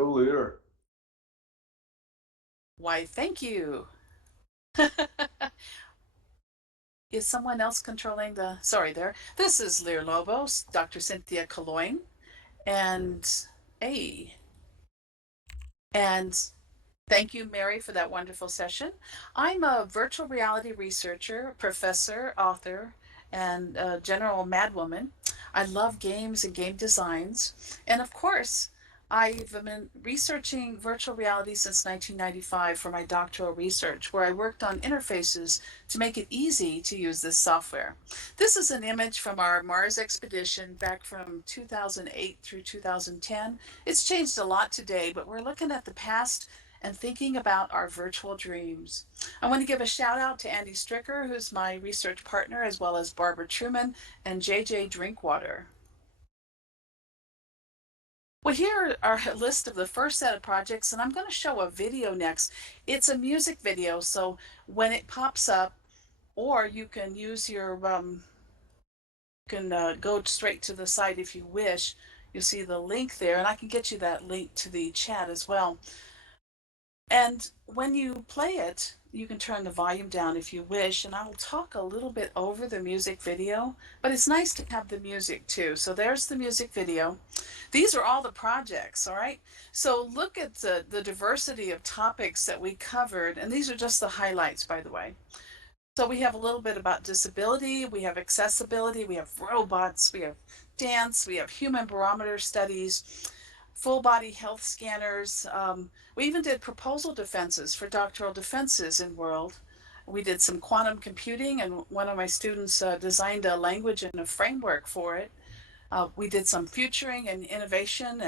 Go Lyr. Why, thank you. Is someone else controlling the? Sorry, there. This is Lyr Lobo, Dr. Cynthia Calongne, and hey, and thank you, Mary, for that wonderful session. I'm a virtual reality researcher, professor, author, and general madwoman. I love games and game designs. And of course, I've been researching virtual reality since 1995 for my doctoral research, where I worked on interfaces to make it easy to use this software. This is an image from our Mars expedition back from 2008 through 2010. It's changed a lot today, but we're looking at the past and thinking about our virtual dreams. I want to give a shout out to Andy Stricker, who's my research partner, as well as Barbara Truman and JJ Drinkwater. Well, here are a list of the first set of projects, and I'm going to show a video next. It's a music video, so when it pops up, or you can use your, go straight to the site if you wish. You'll see the link there, and I can get you that link to the chat as well. And when you play it, you can turn the volume down if you wish, and I'll talk a little bit over the music video, but it's nice to have the music too. So there's the music video. These are all the projects, all right? So look at the diversity of topics that we covered, and these are just the highlights, by the way. So we have a little bit about disability, we have accessibility, we have robots, we have dance, we have human barometer studies, full body health scanners. We even did proposal defenses for doctoral defenses in World. We did some quantum computing, and one of my students designed a language and a framework for it. We did some futuring and innovation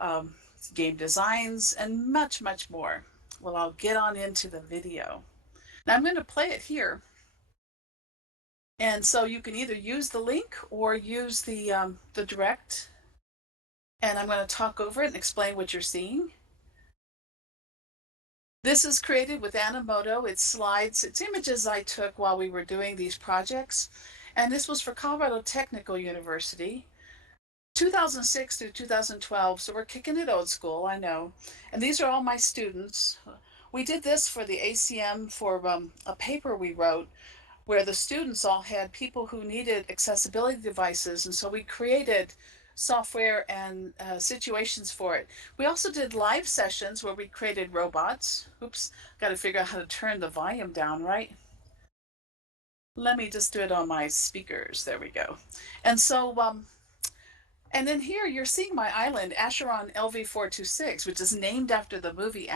and game designs and much, much more. Well, I'll get on into the video. Now I'm going to play it here. And so you can either use the link or use the direct, and I'm going to talk over it and explain what you're seeing. This is created with Animoto. It's slides, it's images I took while we were doing these projects. And this was for Colorado Technical University, 2006 through 2012. So we're kicking it old school, I know. And these are all my students. We did this for the ACM for a paper we wrote where the students all had people who needed accessibility devices. And so we created software and situations for it. We also did live sessions where we created robots. Oops, got to figure out how to turn the volume down, right? Let me just do it on my speakers. There we go. And so, and then here you're seeing my island, Acheron LV426, which is named after the movie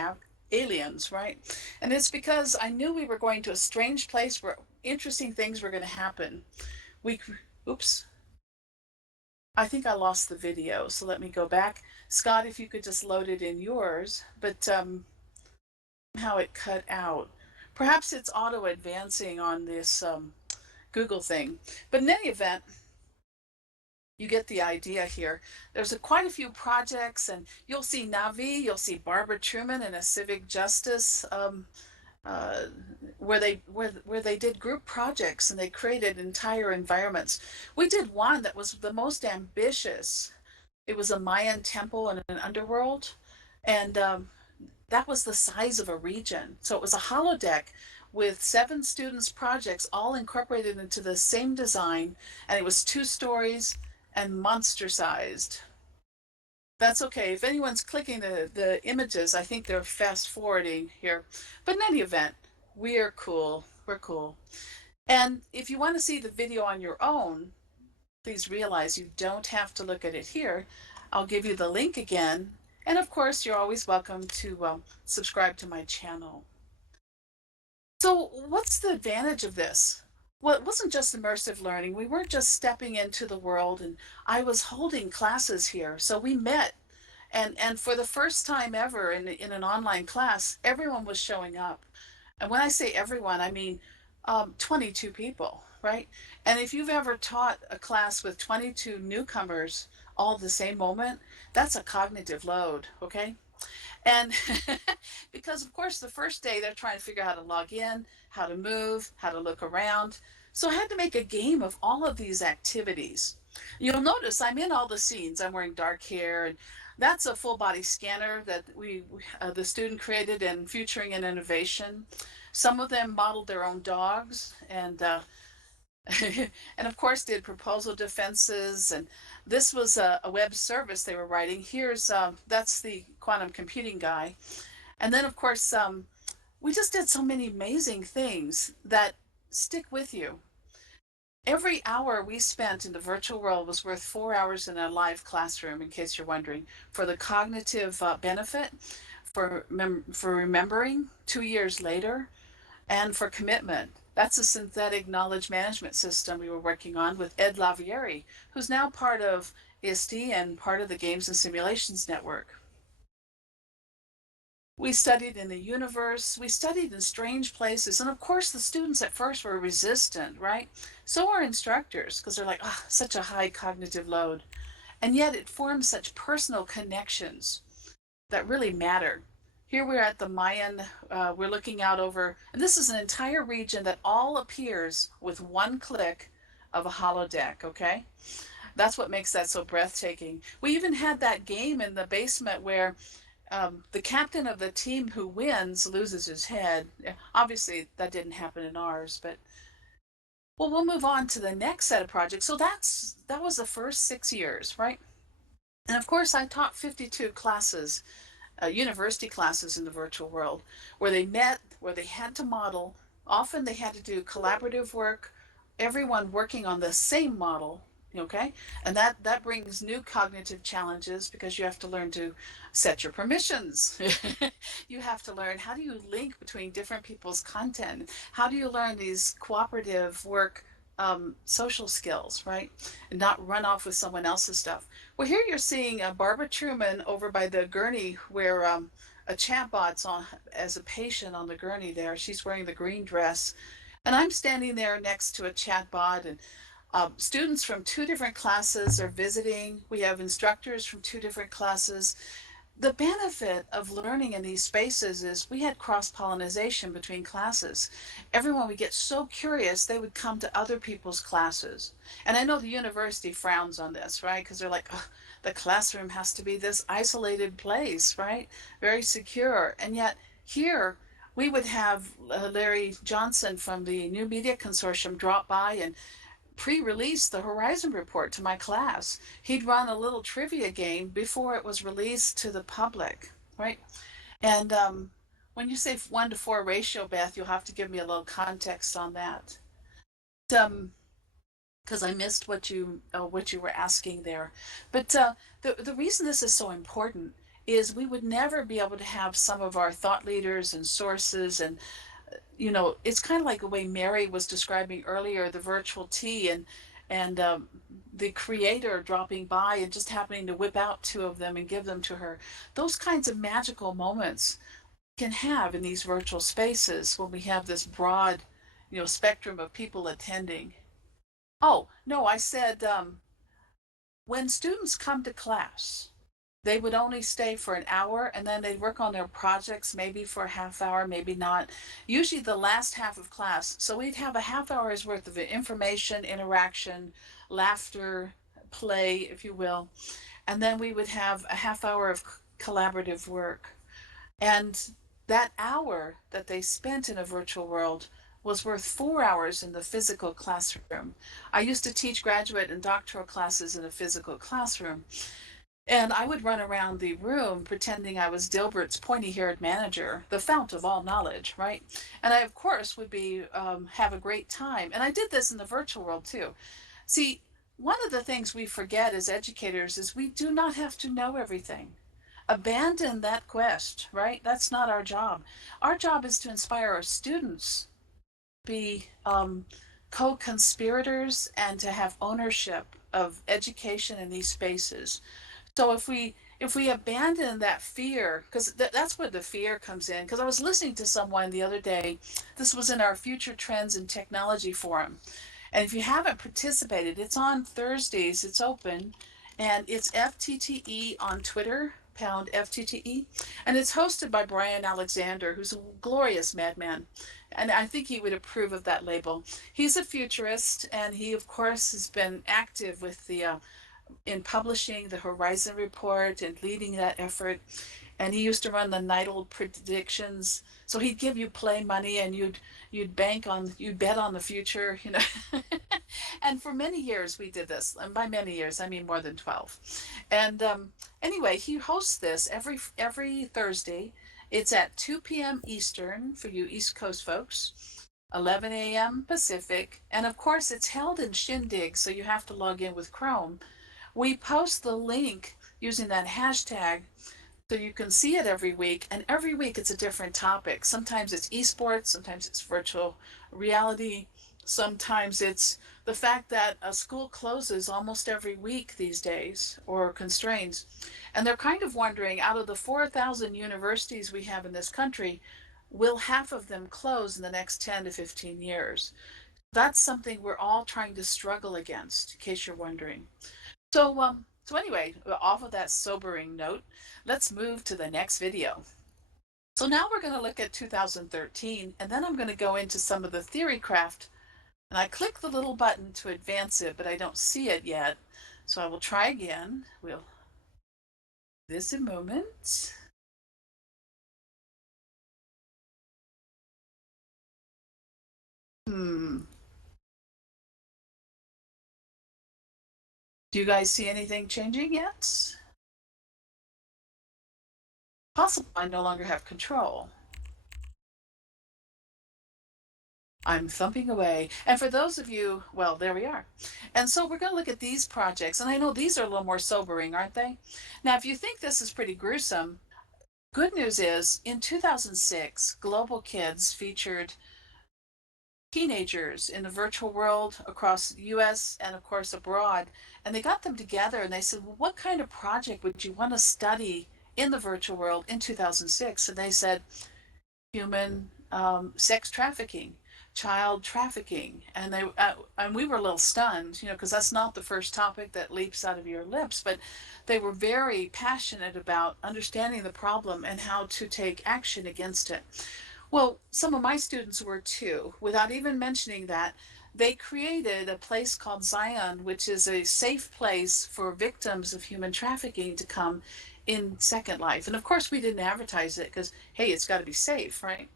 Aliens, right? And it's because I knew we were going to a strange place where interesting things were going to happen. Oops, I think I lost the video, so let me go back. Scott, if you could just load it in yours, but how it cut out. Perhaps it's auto advancing on this Google thing. But in any event, you get the idea here. There's quite a few projects, and you'll see Navi, you'll see Barbara Truman in a civic justice uh, where they did group projects and they created entire environments. We did one that was the most ambitious. It was a Mayan temple in an underworld, and that was the size of a region. So it was a holodeck with 7 students' projects all incorporated into the same design, and it was 2 stories and monster sized. That's okay. If anyone's clicking the images, I think they're fast forwarding here. But in any event, we are cool. We're cool. And if you want to see the video on your own, please realize you don't have to look at it here. I'll give you the link again. And of course, you're always welcome to subscribe to my channel. So what's the advantage of this? Well, it wasn't just immersive learning. We weren't just stepping into the world, and I was holding classes here. So we met, and for the first time ever in an online class, everyone was showing up. And when I say everyone, I mean 22 people, right? And if you've ever taught a class with 22 newcomers all the same moment, that's a cognitive load, okay? And because, of course, the first day they're trying to figure out how to log in, how to move, how to look around. So I had to make a game of all of these activities. You'll notice I'm in all the scenes. I'm wearing dark hair, and That's a full body scanner that the student created in Futuring and Innovation. Some of them modeled their own dogs and of course did proposal defenses. And this was a web service they were writing. That's the quantum computing guy. And then of course we just did so many amazing things that stick with you. Every hour we spent in the virtual world was worth 4 hours in a live classroom, in case you're wondering, for the cognitive benefit, for remembering 2 years later, and for commitment. That's a synthetic knowledge management system we were working on with Ed Lavieri, who's now part of ISTE and part of the Games and Simulations Network. We studied in the universe, we studied in strange places, and of course the students at first were resistant, right? So are instructors, because they're like, oh, such a high cognitive load. And yet it forms such personal connections that really matter. Here we're at the Mayan, we're looking out over, and this is an entire region that all appears with one click of a holodeck, okay? That's what makes that so breathtaking. We even had that game in the basement where the captain of the team who wins loses his head. Obviously, that didn't happen in ours, but well, we'll move on to the next set of projects. So that was the first 6 years, right? And of course, I taught 52 classes, university classes in the virtual world, where they met, where they had to model. Often they had to do collaborative work, everyone working on the same model, okay? And that brings new cognitive challenges because you have to learn to set your permissions. You have to learn, how do you link between different people's content? How do you learn these cooperative work social skills, right? And not run off with someone else's stuff. Well, here you're seeing Barbara Truman over by the gurney where a chatbot's on as a patient on the gurney there. She's wearing the green dress. And I'm standing there next to a chatbot, and students from 2 different classes are visiting. We have instructors from 2 different classes. The benefit of learning in these spaces is we had cross-pollination between classes. Everyone would get so curious, they would come to other people's classes. And I know the university frowns on this, right? Because they're like, oh, the classroom has to be this isolated place, right? Very secure. And yet here, we would have Larry Johnson from the New Media Consortium drop by and pre-released the Horizon Report to my class. He'd run a little trivia game before it was released to the public, right? And when you say 1-to-4 ratio, Beth, you'll have to give me a little context on that. Because I missed what you were asking there. But the reason this is so important is we would never be able to have some of our thought leaders and sources and it's kind of like the way Mary was describing earlier, the virtual tea and the creator dropping by and just happening to whip out 2 of them and give them to her. Those kinds of magical moments can have in these virtual spaces when we have this broad, spectrum of people attending. Oh, no, I said when students come to class, they would only stay for an hour and then they'd work on their projects maybe for a half hour, maybe not. Usually the last half of class. So we'd have a half hour's worth of information, interaction, laughter, play, if you will. And then we would have a half hour of collaborative work. And that hour that they spent in a virtual world was worth 4 hours in the physical classroom. I used to teach graduate and doctoral classes in a physical classroom. And I would run around the room pretending I was Dilbert's pointy-haired manager, the fount of all knowledge, right? And I, of course, would have a great time. And I did this in the virtual world, too. See, one of the things we forget as educators is we do not have to know everything. Abandon that quest, right? That's not our job. Our job is to inspire our students to be co-conspirators and to have ownership of education in these spaces. So if we abandon that fear, because that's where the fear comes in. Because I was listening to someone the other day, this was in our Future Trends in Technology Forum. And if you haven't participated, it's on Thursdays, it's open, and it's FTTE on Twitter, pound FTTE, and it's hosted by Brian Alexander, who's a glorious madman. And I think he would approve of that label. He's a futurist, and he, of course, has been active with the in publishing the Horizon Report and leading that effort. And he used to run the Untitled predictions. So he'd give you play money, and you'd bet on the future, you know. And for many years we did this. And by many years, I mean more than 12. And anyway, he hosts this every Thursday. It's at 2 p.m. Eastern for you East Coast folks, 11 a.m. Pacific. And of course, it's held in Shindig, so you have to log in with Chrome. We post the link using that hashtag so you can see it every week. And every week it's a different topic. Sometimes it's esports, sometimes it's virtual reality, sometimes it's the fact that a school closes almost every week these days or constrains. And they're kind of wondering, out of the 4,000 universities we have in this country, will half of them close in the next 10 to 15 years? That's something we're all trying to struggle against, in case you're wondering. So anyway, off of that sobering note, let's move to the next video. So now we're going to look at 2013, and then I'm going to go into some of the theory craft. And I click the little button to advance it, but I don't see it yet. So I will try again. We'll do this a moment. Do you guys see anything changing yet? Possible I no longer have control. I'm thumping away. And for those of you, well, there we are. And so we're going to look at these projects. And I know these are a little more sobering, aren't they? Now, if you think this is pretty gruesome, good news is in 2006, Global Kids featured teenagers in the virtual world across the US and, of course, abroad. And they got them together and they said, well, what kind of project would you want to study in the virtual world in 2006? And they said, human sex trafficking, child trafficking, and we were a little stunned, you know, because that's not the first topic that leaps out of your lips. But they were very passionate about understanding the problem and how to take action against it. Well, some of my students were too. Without even mentioning that, they created a place called Zion, which is a safe place for victims of human trafficking to come in Second Life. And of course, we didn't advertise it because, hey, it's got to be safe, right?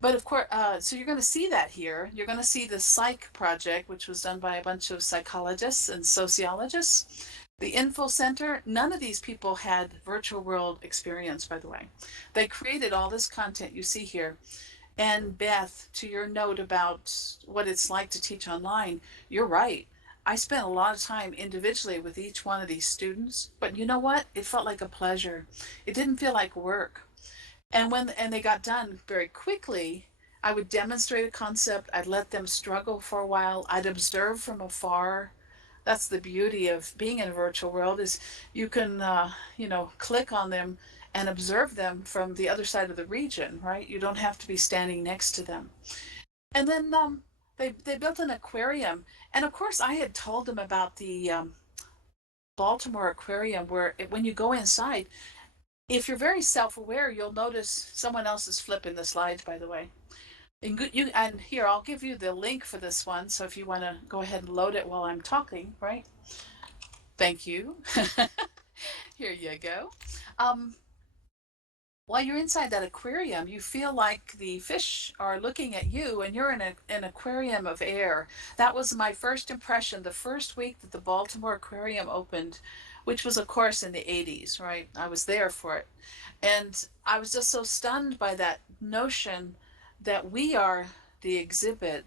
But of course, so you're going to see that here. You're going to see the Psych project, which was done by a bunch of psychologists and sociologists. The Info Center, none of these people had virtual world experience, by the way. They created all this content you see here. And Beth, to your note about what it's like to teach online, you're right. I spent a lot of time individually with each one of these students, but you know what? It felt like a pleasure. It didn't feel like work. And they got done very quickly, I would demonstrate a concept, I'd let them struggle for a while, I'd observe from afar. That's the beauty of being in a virtual world, is you can you know, click on them and observe them from the other side of the region, right? You don't have to be standing next to them. And then they built an aquarium, and of course I had told them about the Baltimore Aquarium, where when you go inside, if you're very self-aware, you'll notice someone else is flipping the slides, by the way. And here, I'll give you the link for this one. So if you want to go ahead and load it while I'm talking, right? Thank you. Here you go. While you're inside that aquarium, you feel like the fish are looking at you, and you're in an aquarium of air. That was my first impression the first week that the Baltimore Aquarium opened, which was, of course, in the 80s, right? I was there for it. And I was just so stunned by that notion that we are the exhibit,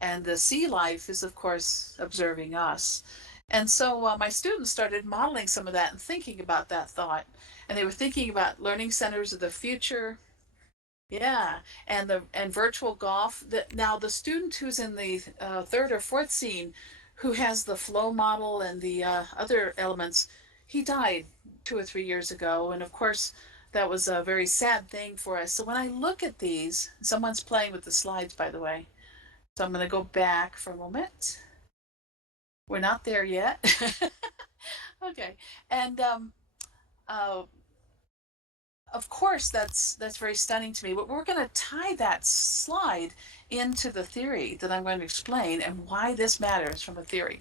and the sea life is, of course, observing us. And so my students started modeling some of that and thinking about that thought. And they were thinking about learning centers of the future. Yeah, and virtual golf. Now the student who's in the third or fourth scene, who has the flow model and the other elements, he died 2 or 3 years ago, and of course that was a very sad thing for us. So when I look at these, someone's playing with the slides, by the way. So I'm going to go back for a moment. We're not there yet. Okay, and uh, of course that's very stunning to me, but we're going to tie that slide into the theory that I'm going to explain and why this matters from a theory.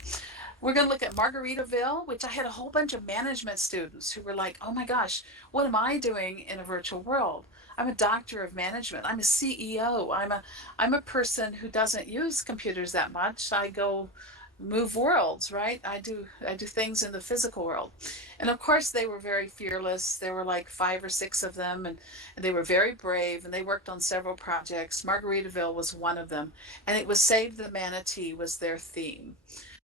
We're going to look at Margaritaville, which I had a whole bunch of management students who were like, oh my gosh, what am I doing in a virtual world? I'm a doctor of management. I'm a CEO. I'm a person who doesn't use computers that much. I go move worlds, right? I do things in the physical world. And of course they were very fearless. There were like 5 or 6 of them, and they were very brave, and they worked on several projects. Margaritaville was one of them, and it was Save the Manatee was their theme.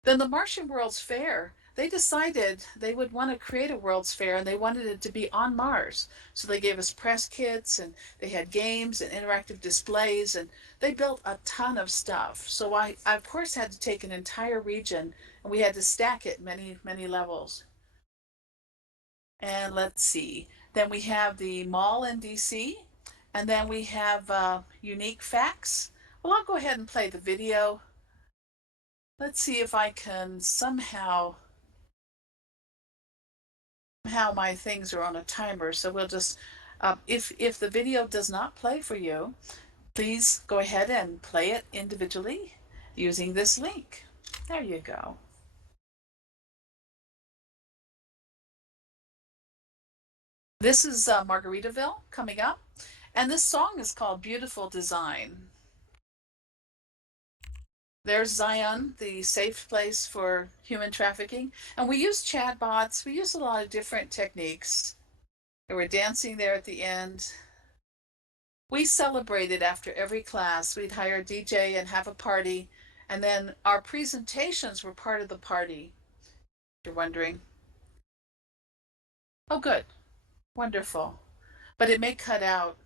Then the Martian World's Fair, they decided they would want to create a World's Fair, and they wanted it to be on Mars. So they gave us press kits, and they had games and interactive displays, and they built a ton of stuff. So I of course had to take an entire region, and we had to stack it many, many levels. And let's see. Then we have the mall in DC, and then we have unique facts. Well, I'll go ahead and play the video. Let's see if I can somehow my things are on a timer. So we'll just, if the video does not play for you, please go ahead and play it individually using this link. There you go. This is Margaritaville coming up, and this song is called Beautiful Design. There's Zion, the safe place for human trafficking. And we use chatbots. We use a lot of different techniques. And we're dancing there at the end. We celebrated after every class. We'd hire a DJ and have a party. And then our presentations were part of the party. You're wondering. Oh, good. Wonderful. But it may cut out.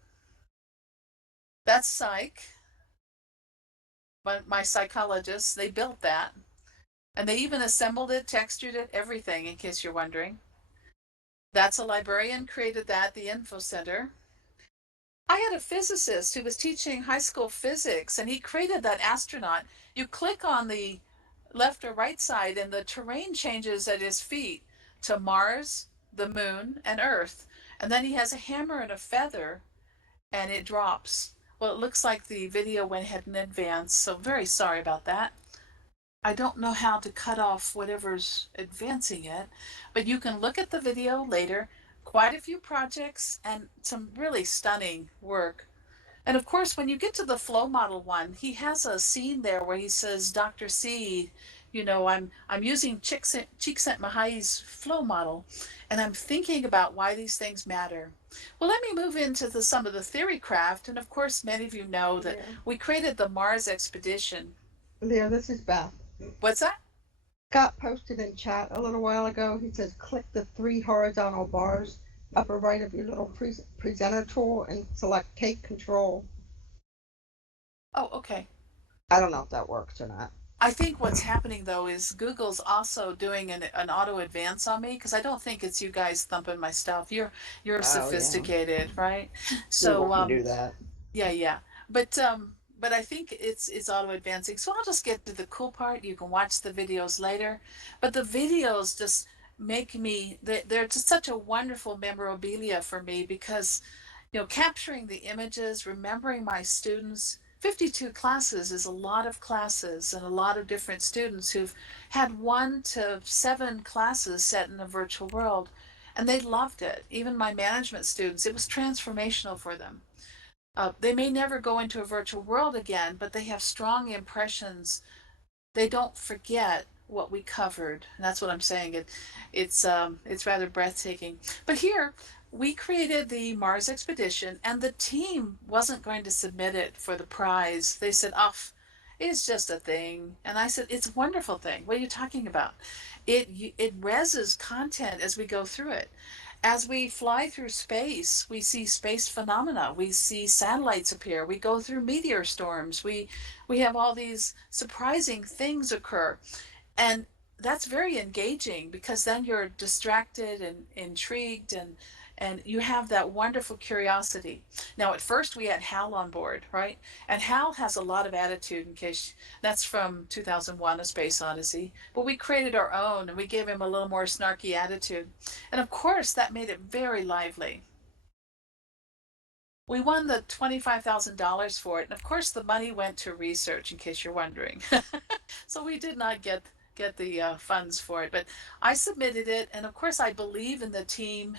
That's psych. But my psychologists, they built that. And they even assembled it, textured it, everything, in case you're wondering. That's a librarian created that, the info center. I had a physicist who was teaching high school physics, and he created that astronaut. You click on the left or right side, and the terrain changes at his feet to Mars, the moon, and Earth. And then he has a hammer and a feather, and it drops. Well, it looks like the video went ahead in advance, so very sorry about that. I don't know how to cut off whatever's advancing it, but you can look at the video later. Quite a few projects and some really stunning work. And of course, when you get to the flow model one, he has a scene there where he says, Dr. C, I'm using Csikszentmihalyi's flow model, and I'm thinking about why these things matter. Well, let me move into some of the theory craft. And of course, many of you know that we created the Mars expedition. There, this is Beth. What's that? Scott posted in chat a little while ago. He says, click the 3 horizontal bars upper right of your little presenter tool and select take control. Oh, okay. I don't know if that works or not. I think what's happening though is Google's also doing an auto advance on me, because I don't think it's you guys thumping my stuff. You're sophisticated, right? So Google can do that. Yeah. But I think it's auto advancing. So I'll just get to the cool part. You can watch the videos later. But the videos just make me they're just such a wonderful memorabilia for me, because capturing the images, remembering my students. 52 classes is a lot of classes and a lot of different students who've had 1 to 7 classes set in a virtual world, and they loved it. Even my management students, it was transformational for them. They may never go into a virtual world again, but they have strong impressions. They don't forget what we covered. And that's what I'm saying. It's rather breathtaking. But here we created the Mars expedition, and the team wasn't going to submit it for the prize. They said, "Oh, it's just a thing." And I said, "It's a wonderful thing. What are you talking about? It reses content as we go through it. As we fly through space, we see space phenomena. We see satellites appear. We go through meteor storms. We have all these surprising things occur. And that's very engaging, because then you're distracted and intrigued, and you have that wonderful curiosity. Now, at first we had Hal on board, right? And Hal has a lot of attitude, in case that's from 2001, A Space Odyssey. But we created our own, and we gave him a little more snarky attitude. And of course, that made it very lively. We won the $25,000 for it. And of course, the money went to research, in case you're wondering. So we did not get get the funds for it. But I submitted it, and of course, I believe in the team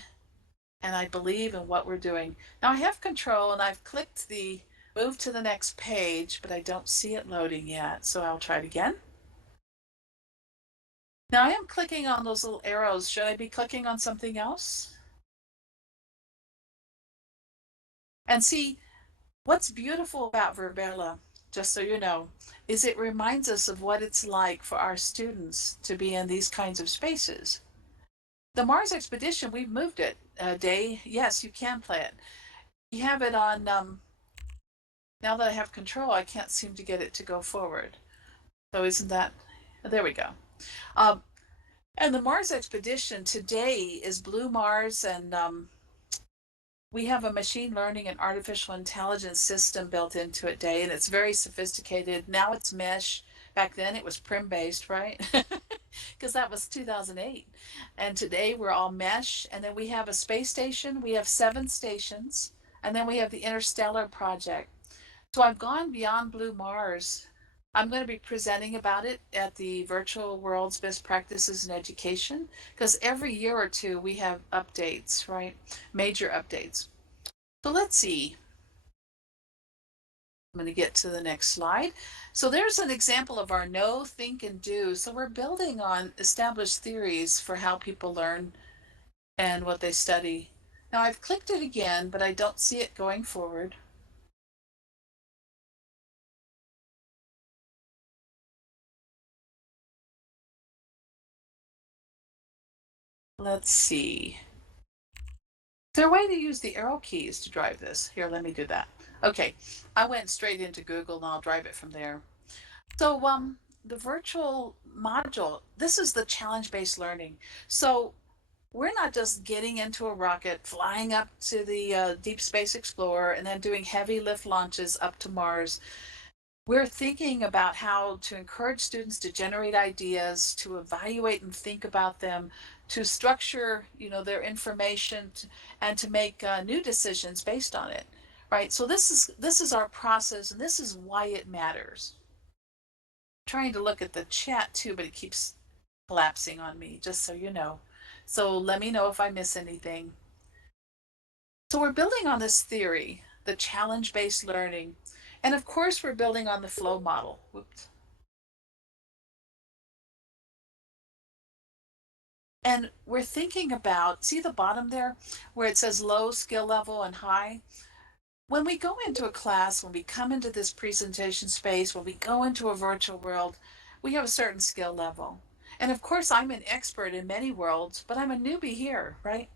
and I believe in what we're doing. Now I have control, and I've clicked the move to the next page, but I don't see it loading yet. So I'll try it again. Now I am clicking on those little arrows. Should I be clicking on something else? And see, what's beautiful about Verbella, just so you know, is it reminds us of what it's like for our students to be in these kinds of spaces. The Mars expedition, we've moved it a day. Yes, you can play it. You have it on, now that I have control, I can't seem to get it to go forward. So isn't that, there we go. Um, and the Mars expedition today is Blue Mars, and we have a machine learning and artificial intelligence system built into it, Day, and it's very sophisticated. Now it's mesh. Back then it was prim based, right? Because that was 2008. And today we're all mesh. And then we have a space station. We have 7 stations. And then we have the Interstellar Project. So I've gone beyond Blue Mars. I'm going to be presenting about it at the Virtual World's Best Practices in Education, because every year or two we have updates, right? Major updates. So let's see. I'm going to get to the next slide. So there's an example of our know, think, and do. So we're building on established theories for how people learn and what they study. Now I've clicked it again, but I don't see it going forward. Let's see. Is there a way to use the arrow keys to drive this? Here, let me do that. Okay, I went straight into Google and I'll drive it from there. So the virtual module, this is the challenge-based learning. So we're not just getting into a rocket, flying up to the Deep Space Explorer, and then doing heavy lift launches up to Mars. We're thinking about how to encourage students to generate ideas, to evaluate and think about them, to structure, their information, and to make new decisions based on it, right? So this is our process, and this is why it matters. I'm trying to look at the chat too, but it keeps collapsing on me, just so you know. So let me know if I miss anything. So we're building on this theory, the challenge-based learning. And of course, we're building on the flow model. Whoops. And we're thinking about, see the bottom there, where it says low skill level and high? When we go into a class, when we come into this presentation space, when we go into a virtual world, we have a certain skill level. And of course, I'm an expert in many worlds, but I'm a newbie here, right?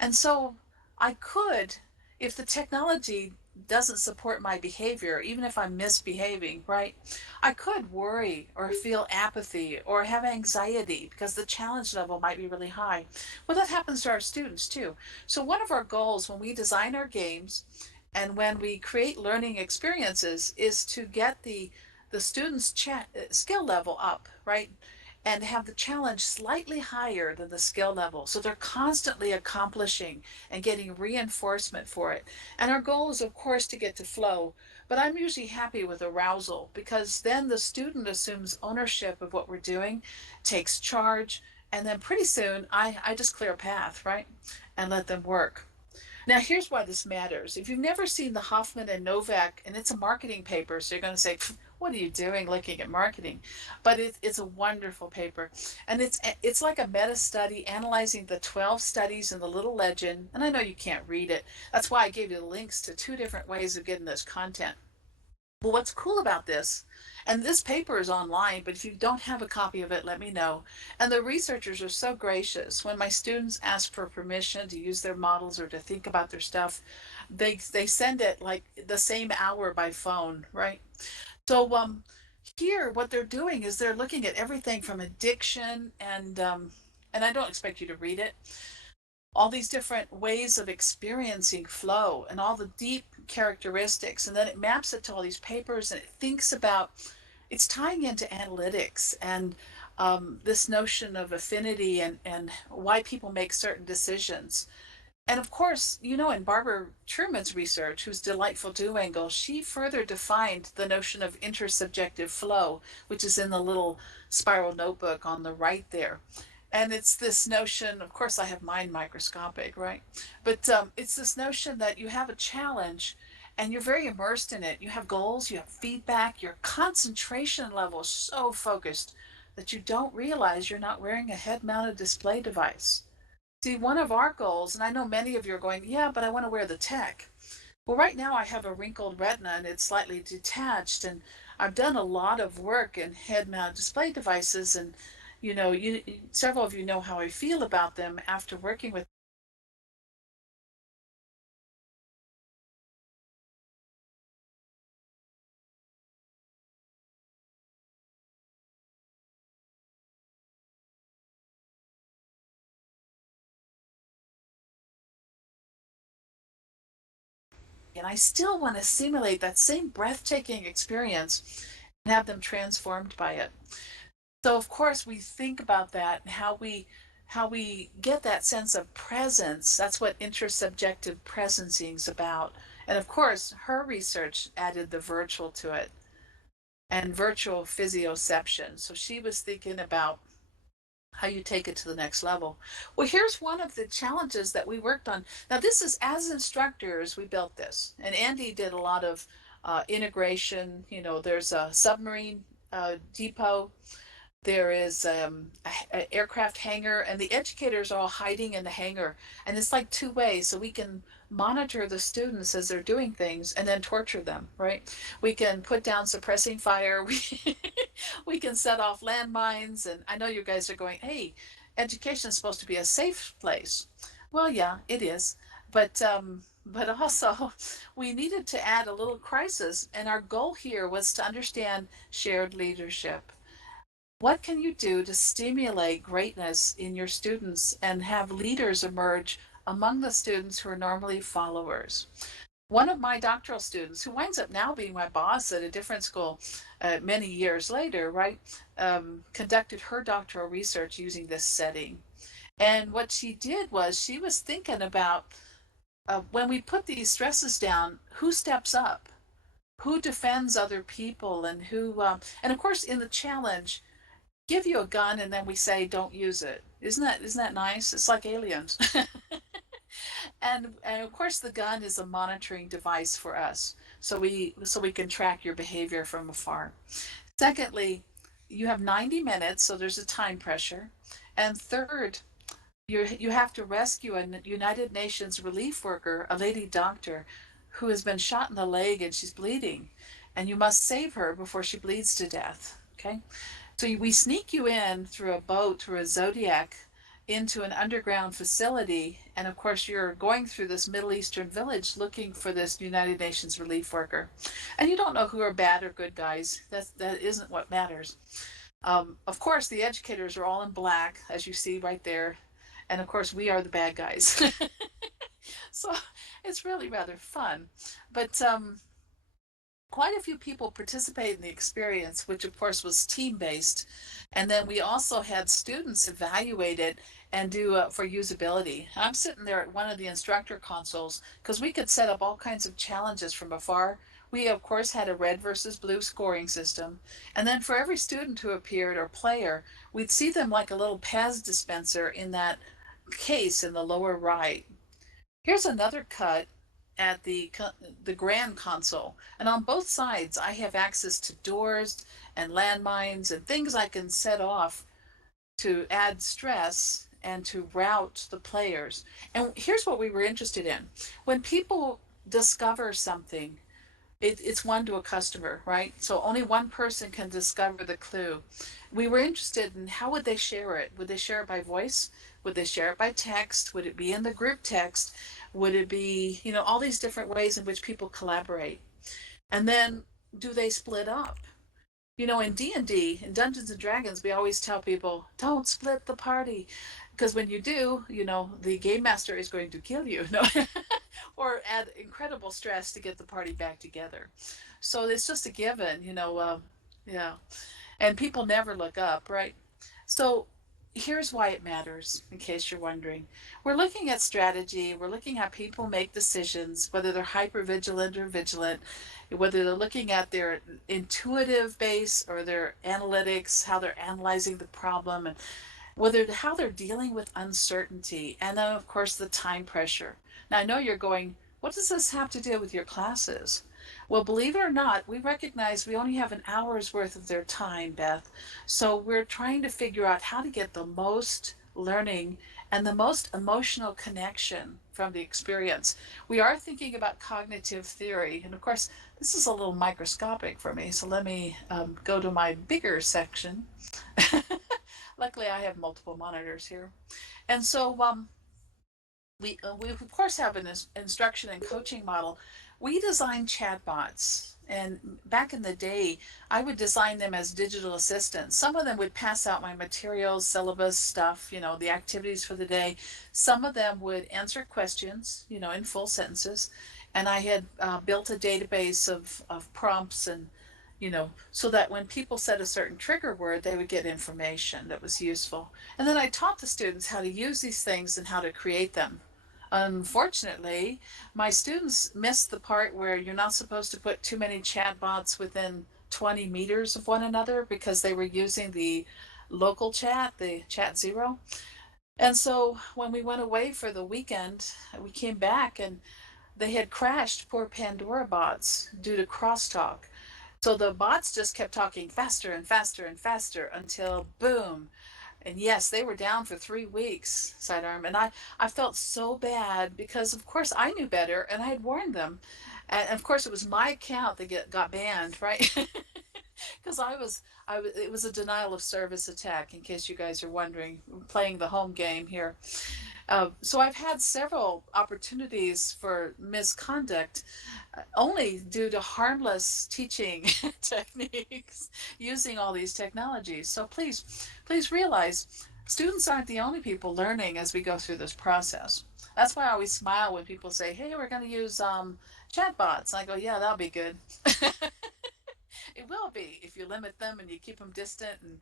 And so I could, if the technology doesn't support my behavior, even if I'm misbehaving, right? I could worry or feel apathy or have anxiety because the challenge level might be really high. Well, that happens to our students too. So one of our goals when we design our games and when we create learning experiences is to get the students' skill level up, right? And have the challenge slightly higher than the skill level. So they're constantly accomplishing and getting reinforcement for it. And our goal is, of course, to get to flow. But I'm usually happy with arousal because then the student assumes ownership of what we're doing, takes charge, and then pretty soon I just clear a path, right? And let them work. Now, here's why this matters. If you've never seen the Hoffman and Novak, and it's a marketing paper, so you're going to say, what are you doing looking at marketing? But it's a wonderful paper. And it's like a meta study analyzing the 12 studies in the little legend. And I know you can't read it. That's why I gave you the links to 2 different ways of getting this content. Well, what's cool about this, and this paper is online, but if you don't have a copy of it, let me know. And the researchers are so gracious. When my students ask for permission to use their models or to think about their stuff, they send it like the same hour by phone, right? So here, what they're doing is they're looking at everything from addiction and I don't expect you to read it, all these different ways of experiencing flow and all the deep characteristics. And then it maps it to all these papers and it thinks about, it's tying into analytics and this notion of affinity and why people make certain decisions. And of course, in Barbara Truman's research, whose delightful do angle, she further defined the notion of intersubjective flow, which is in the little spiral notebook on the right there. And it's this notion, of course, I have mine microscopic, right? But it's this notion that you have a challenge and you're very immersed in it. You have goals, you have feedback, your concentration level is so focused that you don't realize you're not wearing a head mounted display device. See, one of our goals, and I know many of you are going, yeah, but I want to wear the tech. Well, right now I have a wrinkled retina and it's slightly detached, and I've done a lot of work in head-mounted display devices, and several of you know how I feel about them after working with. And I still want to simulate that same breathtaking experience and have them transformed by it. So of course we think about that and how we get that sense of presence. That's what intersubjective presencing is about. And of course, her research added the virtual to it and virtual physioception. So she was thinking about how you take it to the next level. Well, here's one of the challenges that we worked on. Now, this is as instructors, we built this, and Andy did a lot of integration. There's a submarine depot, there is an aircraft hangar, and the educators are all hiding in the hangar. And it's like two ways. So we can monitor the students as they're doing things and then torture them, right? We can put down suppressing fire. We can set off landmines. And I know you guys are going, hey, education is supposed to be a safe place. Well, yeah, it is. But also, we needed to add a little crisis. And our goal here was to understand shared leadership. What can you do to stimulate greatness in your students and have leaders emerge among the students who are normally followers? One of my doctoral students, who winds up now being my boss at a different school many years later, right, conducted her doctoral research using this setting. And what she did was she was thinking about when we put these stresses down, who steps up? Who defends other people? And of course, in the challenge, give you a gun and then we say don't use it. Isn't that nice? It's like aliens. And of course the gun is a monitoring device for us. So we can track your behavior from afar. Secondly, you have 90 minutes, so there's a time pressure. And third, you have to rescue a United Nations relief worker, a lady doctor, who has been shot in the leg and she's bleeding. And you must save her before she bleeds to death. Okay? So we sneak you in through a boat, through a Zodiac, into an underground facility. And of course, you're going through this Middle Eastern village looking for this United Nations relief worker. And you don't know who are bad or good guys. That isn't what matters. Of course, the educators are all in black, as you see right there. And of course, we are the bad guys. So it's really rather fun. But quite a few people participated in the experience, which of course was team-based. And then we also had students evaluate it and do for usability. I'm sitting there at one of the instructor consoles because we could set up all kinds of challenges from afar. We, of course, had a red versus blue scoring system. And then for every student who appeared or player, we'd see them like a little Pez dispenser in that case in the lower right. Here's another cut at the grand console, and on both sides I have access to doors and landmines and things I can set off to add stress and to route the players. And here's what we were interested in. When people discover something, it's one to a customer, right? So only one person can discover the clue. We were interested in how would they share it? Would they share it by voice? Would they share it by text? Would it be in the group text? Would it be, all these different ways in which people collaborate? And then do they split up? In D&D, in Dungeons and Dragons, we always tell people, don't split the party. Because when you do, the game master is going to kill you. No? Or add incredible stress to get the party back together. So it's just a given, yeah. And people never look up, right? So here's why it matters, in case you're wondering. We're looking at strategy, we're looking at people make decisions, whether they're hyper vigilant or vigilant, whether they're looking at their intuitive base or their analytics, how they're analyzing the problem, and whether how they're dealing with uncertainty, and then of course the time pressure. Now I know you're going, what does this have to do with your classes? Well, believe it or not, we recognize we only have an hour's worth of their time, Beth. So we're trying to figure out how to get the most learning and the most emotional connection from the experience. We are thinking about cognitive theory, and of course this is a little microscopic for me, so let me go to my bigger section. Luckily, I have multiple monitors here. And so we of course have an instruction and coaching model. We design chatbots. And back in the day, I would design them as digital assistants. Some of them would pass out my materials, syllabus stuff, the activities for the day. Some of them would answer questions, in full sentences. And I had built a database of prompts and so that when people said a certain trigger word, they would get information that was useful. And then I taught the students how to use these things and how to create them. Unfortunately, my students missed the part where you're not supposed to put too many chatbots within 20 meters of one another because they were using the local chat, the chat zero. And so when we went away for the weekend, we came back and they had crashed poor Pandora bots due to crosstalk. So the bots just kept talking faster and faster and faster until boom. And yes, they were down for 3 weeks, sidearm. And I felt so bad because, of course, I knew better and I had warned them. And of course, it was my account that got banned, right? Because it was a denial of service attack, in case you guys are wondering, playing the home game here. So I've had several opportunities for misconduct only due to harmless teaching techniques using all these technologies. So please realize students aren't the only people learning as we go through this process. That's why I always smile when people say, "Hey, we're going to use chatbots." I go, "Yeah, that'll be good." It will be if you limit them and you keep them distant and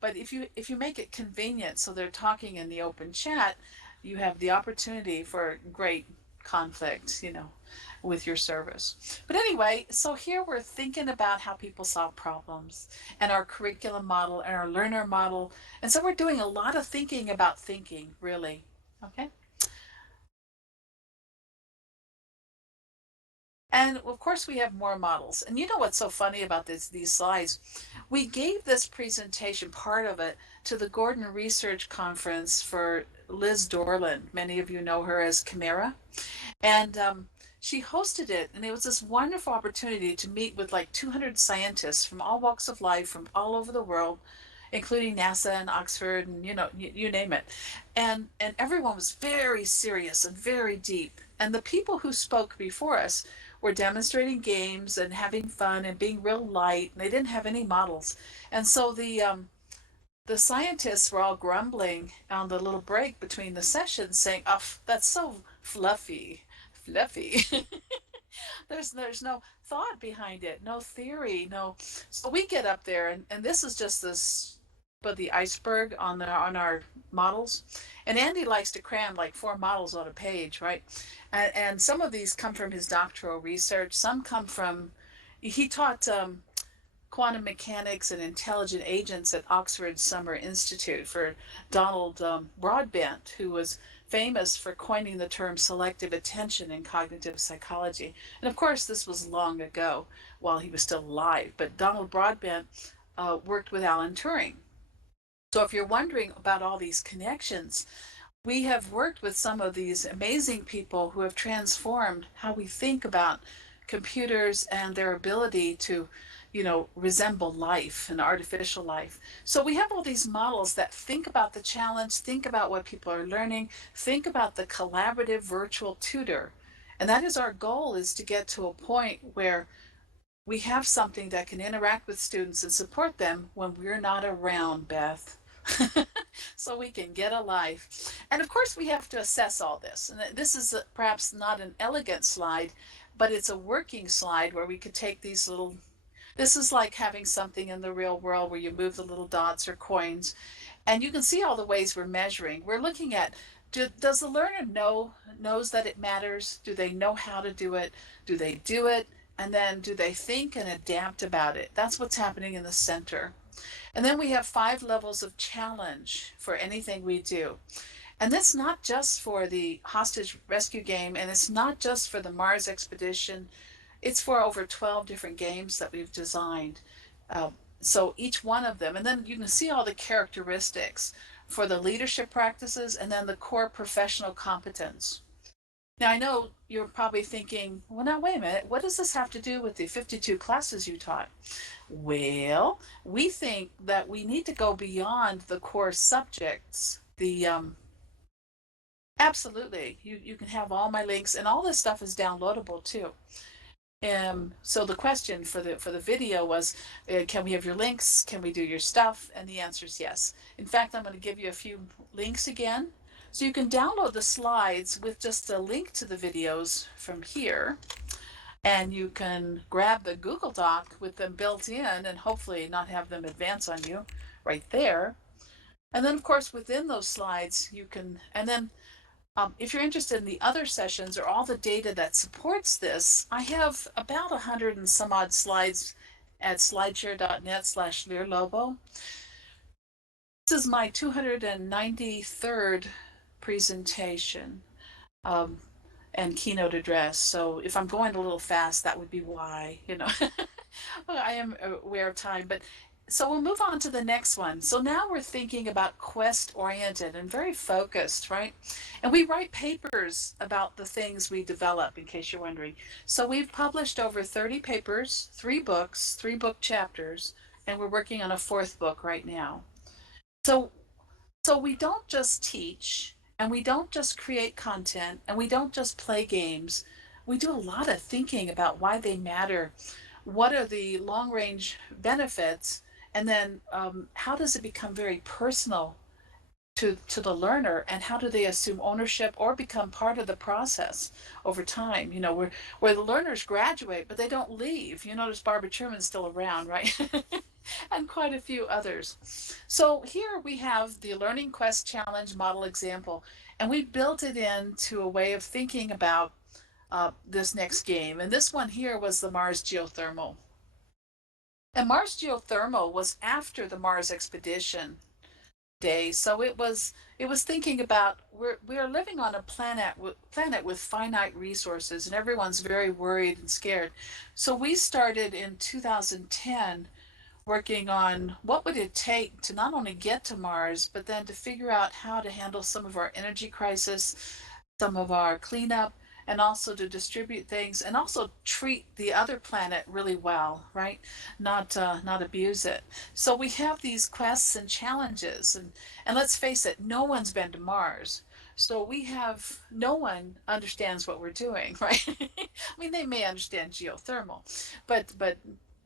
but if you make it convenient so they're talking in the open chat, you have the opportunity for great conflict, with your service. But anyway, so here we're thinking about how people solve problems and our curriculum model and our learner model. And so we're doing a lot of thinking about thinking, really. Okay. And of course, we have more models. And you know what's so funny about these slides? We gave this presentation, part of it, to the Gordon Research Conference for Liz Dorland. Many of you know her as Chimera. And she hosted it, and it was this wonderful opportunity to meet with like 200 scientists from all walks of life, from all over the world, including NASA and Oxford, and you name it. And everyone was very serious and very deep. And the people who spoke before us were demonstrating games and having fun and being real light. And they didn't have any models, and so the scientists were all grumbling on the little break between the sessions, saying, "Oh, that's so fluffy." There's no thought behind it, no theory, no. So we get up there, and this is just this, but the iceberg on our models. And Andy likes to cram like 4 models on a page, right? And some of these come from his doctoral research. Some come from he taught quantum mechanics and intelligent agents at Oxford Summer Institute for Donald Broadbent, who was famous for coining the term selective attention in cognitive psychology. And of course, this was long ago while he was still alive, but Donald Broadbent worked with Alan Turing. So if you're wondering about all these connections, we have worked with some of these amazing people who have transformed how we think about computers and their ability to resemble life and artificial life. So we have all these models that think about the challenge, think about what people are learning, think about the collaborative virtual tutor. And that is our goal, is to get to a point where we have something that can interact with students and support them when we're not around, Beth. So we can get a life. And of course, we have to assess all this. And this is perhaps not an elegant slide, but it's a working slide where we could take these little This is like having something in the real world where you move the little dots or coins, and you can see all the ways we're measuring. We're looking at, does the learner knows that it matters? Do they know how to do it? Do they do it? And then do they think and adapt about it? That's what's happening in the center. And then we have 5 levels of challenge for anything we do. And that's not just for the hostage rescue game, and it's not just for the Mars expedition. It's for over 12 different games that we've designed. Uh, so each one of them, and then you can see all the characteristics for the leadership practices and then the core professional competence. Now, I know you're probably thinking, well, now, wait a minute, what does this have to do with the 52 classes you taught? Well, we think that we need to go beyond the core subjects. Absolutely, you can have all my links, and all this stuff is downloadable too. So the question for the video was, can we have your links? Can we do your stuff? And the answer is yes. In fact, I'm going to give you a few links again. So you can download the slides with just a link to the videos from here. And you can grab the Google Doc with them built in and hopefully not have them advance on you right there. And then, of course, within those slides, you can, and then if you're interested in the other sessions or all the data that supports this, I have about 100 and some odd slides at slideshare.net/Lyr Lobo. This is my 293rd presentation and keynote address. So if I'm going a little fast, that would be why, I am aware of time, but so we'll move on to the next one. So now we're thinking about quest-oriented and very focused, right? And we write papers about the things we develop, in case you're wondering. So we've published over 30 papers, 3 books, 3 book chapters, and we're working on a 4th book right now. So we don't just teach, and we don't just create content, and we don't just play games. We do a lot of thinking about why they matter. What are the long-range benefits? And then how does it become very personal to the learner, and how do they assume ownership or become part of the process over time? Where the learners graduate, but they don't leave. You notice Barbara Truman's still around, right? And quite a few others. So here we have the Learning Quest Challenge model example, and we built it into a way of thinking about this next game. And this one here was the Mars Geothermal. And Mars Geothermal was after the Mars expedition day. So it was thinking about, we are living on a planet with finite resources, and everyone's very worried and scared. So we started in 2010 working on what would it take to not only get to Mars, but then to figure out how to handle some of our energy crisis, some of our cleanup, and also to distribute things and also treat the other planet really well, right? Not abuse it. So we have these quests and challenges, and let's face it, no one's been to Mars. So no one understands what we're doing, right? I mean, they may understand geothermal, but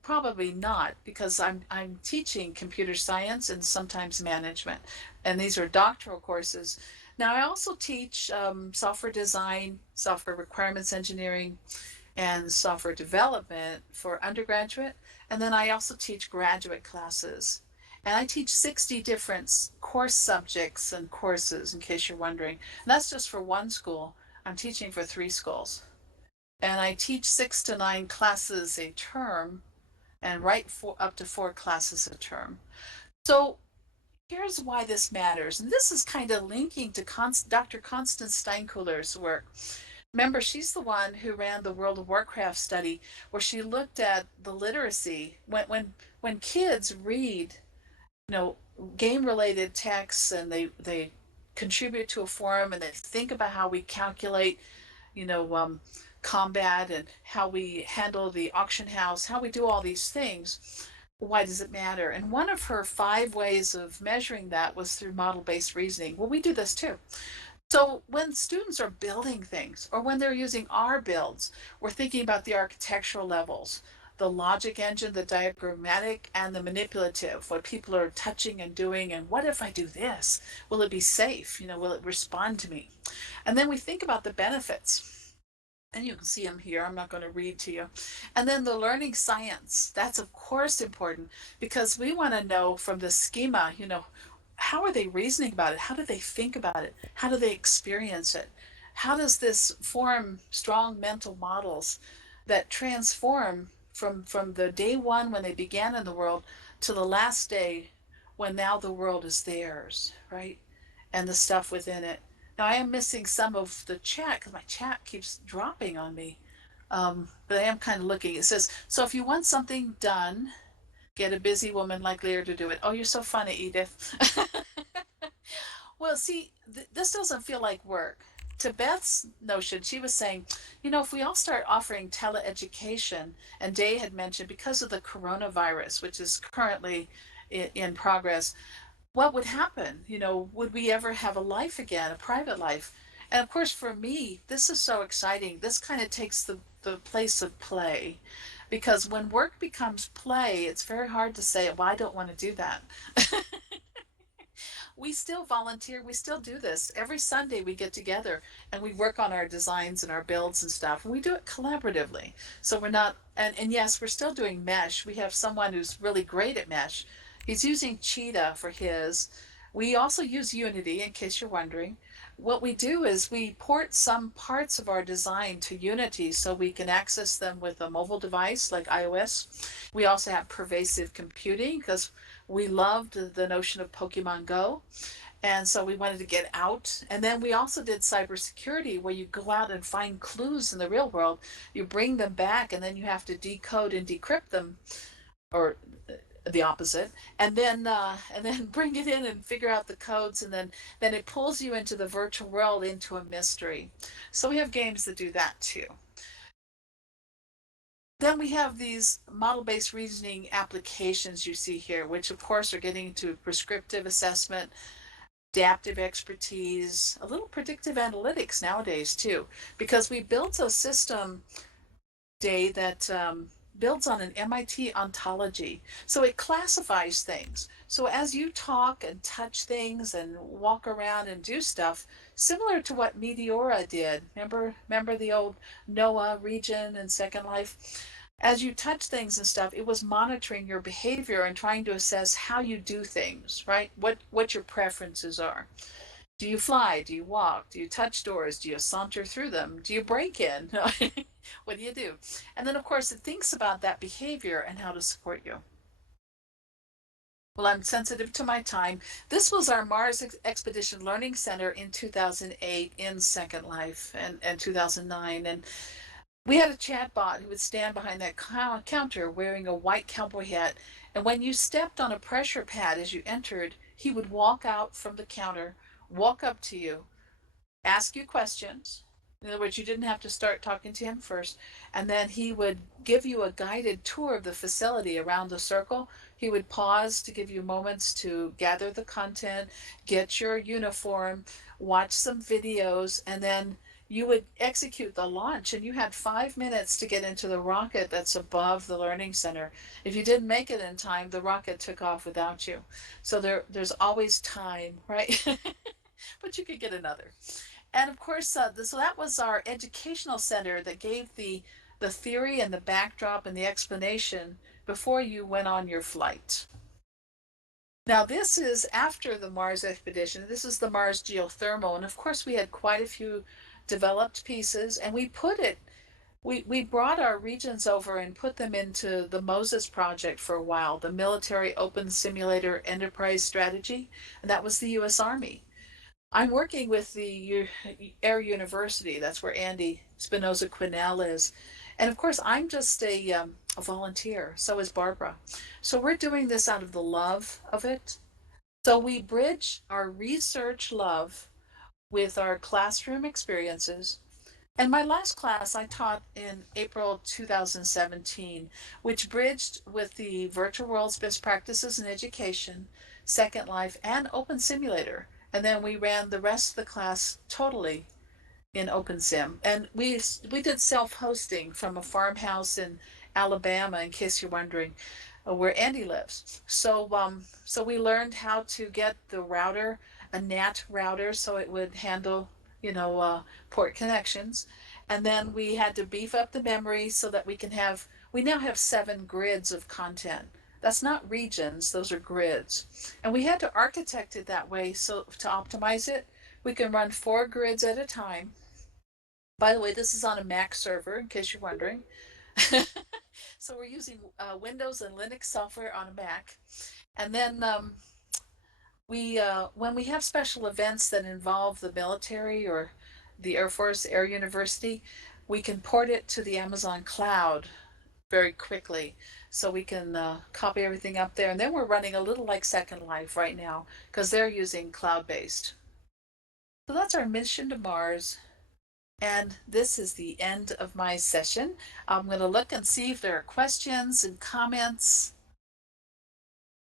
probably not, because I'm teaching computer science and sometimes management, and these are doctoral courses. Now I also teach software design, software requirements engineering, and software development for undergraduate, and then I also teach graduate classes. And I teach 60 different course subjects and courses, in case you're wondering. And that's just for one school. I'm teaching for 3 schools. And I teach 6 to 9 classes a term, and write up to 4 classes a term. So here's why this matters. And this is kind of linking to Dr. Constance Steinkuller's work. Remember, she's the one who ran the World of Warcraft study, where she looked at the literacy. When kids read, game-related texts, and they contribute to a forum, and they think about how we calculate, combat, and how we handle the auction house, how we do all these things, why does it matter? And one of her 5 ways of measuring that was through model-based reasoning. Well, we do this too. So when students are building things, or when they're using our builds, we're thinking about the architectural levels, the logic engine, the diagrammatic, and the manipulative, what people are touching and doing, and what if I do this? Will it be safe? Will it respond to me? And then we think about the benefits. And you can see them here. I'm not going to read to you. And then the learning science. That's of course important because we want to know from the schema, how are they reasoning about it? How do they think about it? How do they experience it? How does this form strong mental models that transform from the day one when they began in the world to the last day when now the world is theirs, right? And the stuff within it. Now I am missing some of the chat because my chat keeps dropping on me. But I am kind of looking. It says, so if you want something done, get a busy woman like Lyr to do it. Oh, you're so funny, Edith. Well, see, this doesn't feel like work. To Beth's notion, she was saying, if we all start offering teleeducation, and Day had mentioned because of the coronavirus, which is currently in progress, what would happen? Would we ever have a life again, a private life? And of course, for me, this is so exciting. This kind of takes the place of play. Because when work becomes play, it's very hard to say, well, I don't want to do that. We still volunteer. We still do this. Every Sunday we get together and we work on our designs and our builds and stuff. And we do it collaboratively. So we're not, and yes, we're still doing mesh. We have someone who's really great at mesh. He's using Cheetah for his. We also use Unity, in case you're wondering. What we do is we port some parts of our design to Unity so we can access them with a mobile device like iOS. We also have pervasive computing because we loved the notion of Pokemon Go. And so we wanted to get out. And then we also did cybersecurity where you go out and find clues in the real world. You bring them back and then you have to decode and decrypt them, or the opposite, and then bring it in and figure out the codes, and then it pulls you into the virtual world into a mystery. So we have games that do that too. Then we have these model-based reasoning applications you see here, which of course are getting into prescriptive assessment, adaptive expertise, a little predictive analytics nowadays too, because we built a system, Day, that builds on an MIT ontology. So it classifies things. So as you talk and touch things and walk around and do stuff, similar to what Meteora did. Remember the old NOAA region and Second Life? As you touch things and stuff, it was monitoring your behavior and trying to assess how you do things, right? What your preferences are. Do you fly? Do you walk? Do you touch doors? Do you saunter through them? Do you break in? What do you do? And then, of course, it thinks about that behavior and how to support you. Well, I'm sensitive to my time. This was our Mars Expedition Learning Center in 2008 in Second Life and 2009. And we had a chatbot who would stand behind that counter wearing a white cowboy hat. And when you stepped on a pressure pad as you entered, he would walk out from the counter, walk up to you, ask you questions. In other words, you didn't have to start talking to him first. And then he would give you a guided tour of the facility around the circle. He would pause to give you moments to gather the content, get your uniform, watch some videos, and then you would execute the launch. And you had 5 minutes to get into the rocket that's above the learning center. If you didn't make it in time, the rocket took off without you. So there's always time, right? But you could get another. And of course, so that was our educational center that gave the theory and the backdrop and the explanation before you went on your flight. Now, this is after the Mars expedition. This is the Mars geothermal. And of course, we had quite a few developed pieces, and we brought our regions over and put them into the Moses project for a while, the Military OpenSimulator Enterprise Strategy, and that was the US Army. I'm working with the Air University. That's where Andy Spinoza Quinnell is. And of course, I'm just a volunteer. So is Barbara. So we're doing this out of the love of it. So we bridge our research love with our classroom experiences. And my last class I taught in April 2017, which bridged with the virtual world's best practices in education, Second Life, and OpenSimulator. And then we ran the rest of the class totally in OpenSim. And we did self-hosting from a farmhouse in Alabama, in case you're wondering, where Andy lives. So we learned how to get the router, a NAT router, so it would handle, port connections. And then we had to beef up the memory so that we now have 7 grids of content. That's not regions, those are grids. And we had to architect it that way so to optimize it, we can run 4 grids at a time. By the way, this is on a Mac server, in case you're wondering. So we're using Windows and Linux software on a Mac. And then when we have special events that involve the military or the Air Force Air University, we can port it to the Amazon cloud very quickly. So we can copy everything up there. And then we're running a little like Second Life right now because they're using cloud-based. So that's our mission to Mars. And this is the end of my session. I'm going to look and see if there are questions and comments.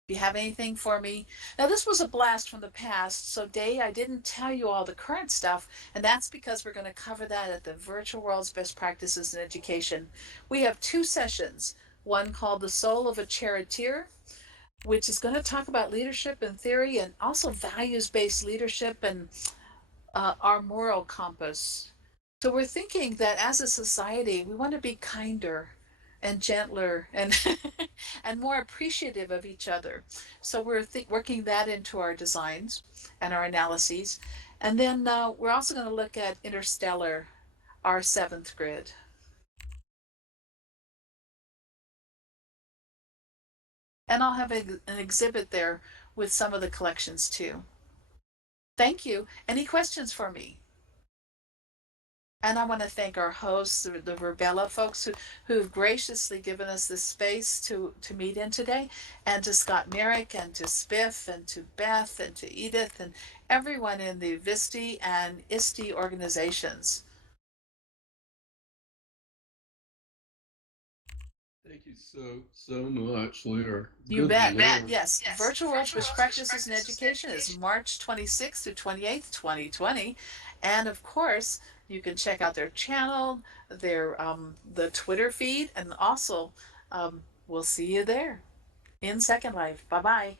If you have anything for me. Now, this was a blast from the past. So, Day, I didn't tell you all the current stuff, and that's because we're going to cover that at the Virtual World's Best Practices in Education. We have 2 sessions, one called The Soul of a Charioteer, which is going to talk about leadership and theory and also values-based leadership and our moral compass. So we're thinking that as a society, we want to be kinder and gentler and and more appreciative of each other. So we're working that into our designs and our analyses. And then we're also going to look at Interstellar, our 7th grid. And I'll have an exhibit there with some of the collections too. Thank you. Any questions for me? And I want to thank our hosts, the Verbella folks who've graciously given us this space to meet in today, and to Scott Merrick, and to Spiff, and to Beth, and to Edith, and everyone in the VISTI and ISTI organizations. Thank you so much, Lyr. You bet. Yes. Virtual World Best Practices in Education is March 26th to 28th, 2020. And of course, you can check out their channel, their the Twitter feed, and also we'll see you there in Second Life. Bye-bye.